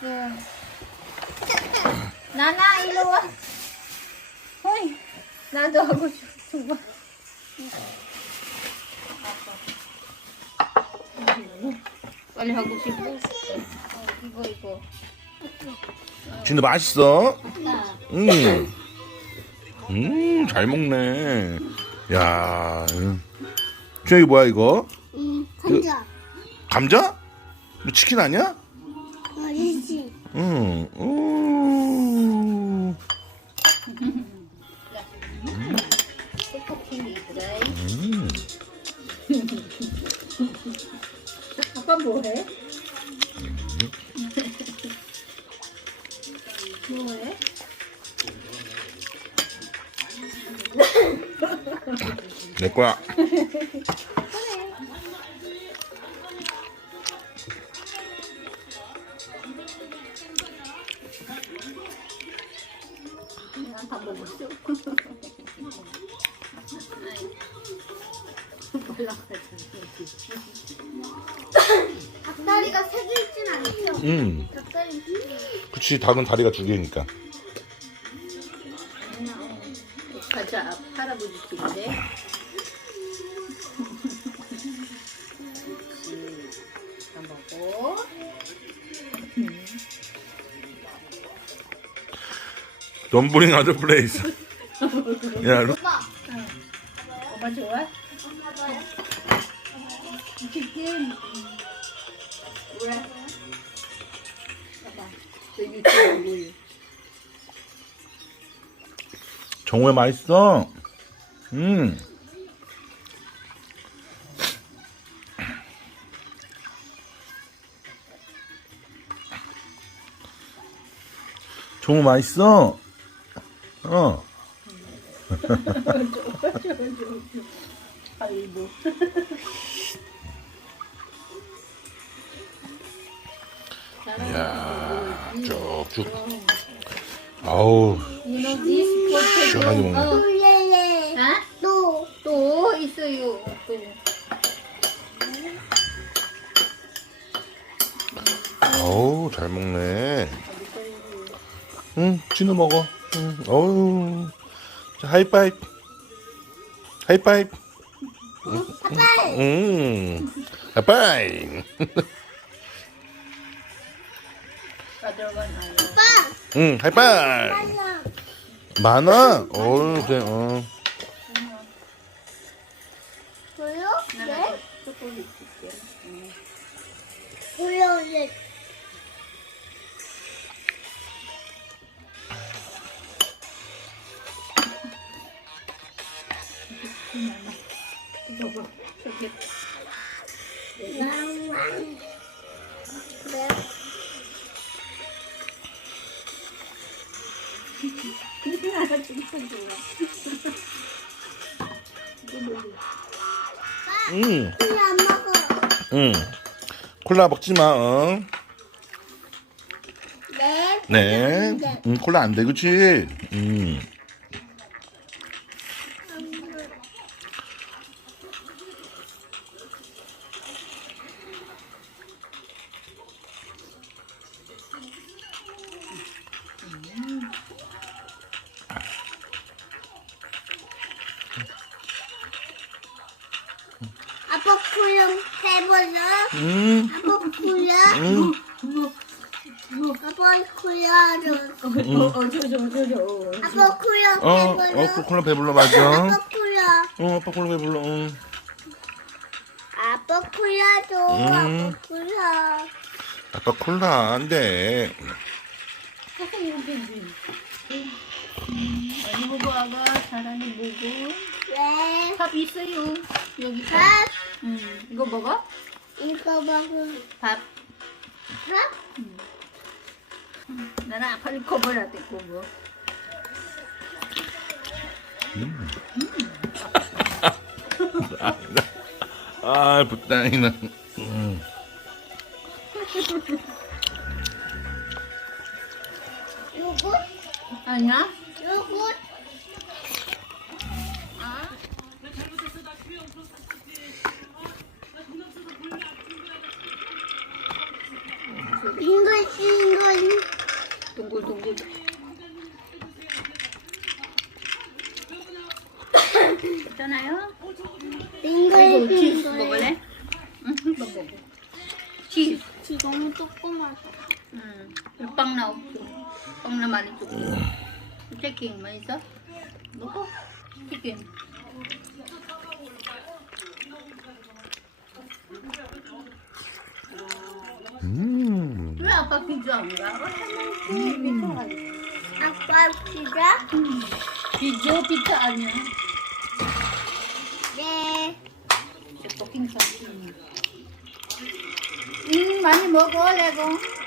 나. 나나 일로 와. 어이, 나도 하고 싶어. 빨리 하고 싶어. 어, 이거 이거. 진짜 맛있어? 음. 음, 잘 먹네. 야. 준이 뭐야, 이거? 응, 감자. 감자? 이거 치킨 아니야? 떡볶이 그래. 음. 아빠 뭐해? 뭐해? 내 거야. 닭다리가 세 개있진 않죠? 음. 닭다리 그치, 닭은 다리가 두 개니까. 가자, 할아버지 집인데. 다 먹고. 덤블링 아드 플레이스. 야, 루- 오빠 엄마 좋아? 치킨. 왜? 봐봐. 저 유튜브 정우야 맛있어. 음. 정우 맛있어. 어. 아이고. 이야, 쭉쭉. 아우, this potato? 시원하게 먹네. 어. 놀래래 아? 또 또 있어요. 또. 아우, 잘 먹네. 응, 진우 먹어. 응, 어우. 자, 하이파이브. 하이파이브. 응, 하이파이브. 가져가나요? 오빠 응, 하이파이브. 하나 많아? 어우, 그래, 어. 응, 근데 안 먹어 응. 콜라 먹지 마, 어. 네 네. 응, 콜라 안 돼, 그치? 응. 아빠 쿨럼 해보자 응, 아빠 쿨럼 응. 아빠 쿨럼 어, 어, 저, 저, 저, 저. 아빠 쿨럼 어, 해보자 어, 콜라 배불러, 맞아. 아빠 쿨럼 어, 아빠 콜라 배불러, 응. 아빠 줘 음. 아빠 쿨럼 아빠 콜라 안 돼. 먹어 아가 잘하니 먹 어. 네밥 있어요. 여기 밥. 밥 음, 이거 먹어? 이거 먹어 밥. 밥 나는 아빠를 커버해야 돼 커버. 아, 부땅이나. 음. 요거 아니야? 요거 이것이 아니. 동글 동글. 괜찮아요? 아이고, 치즈 빙글빙글. 먹을래? 응, 먹어. 치즈. 지 너무 조그맣다. 응. 빵 나오고. 빵나 많이 주고. 치킨 맛있어? 먹어. 치킨. 음. 왜 아빠 피자 안 가? 아빠 피자? 피자 피자 아니야. 네. 음, 많이 먹어, 레고.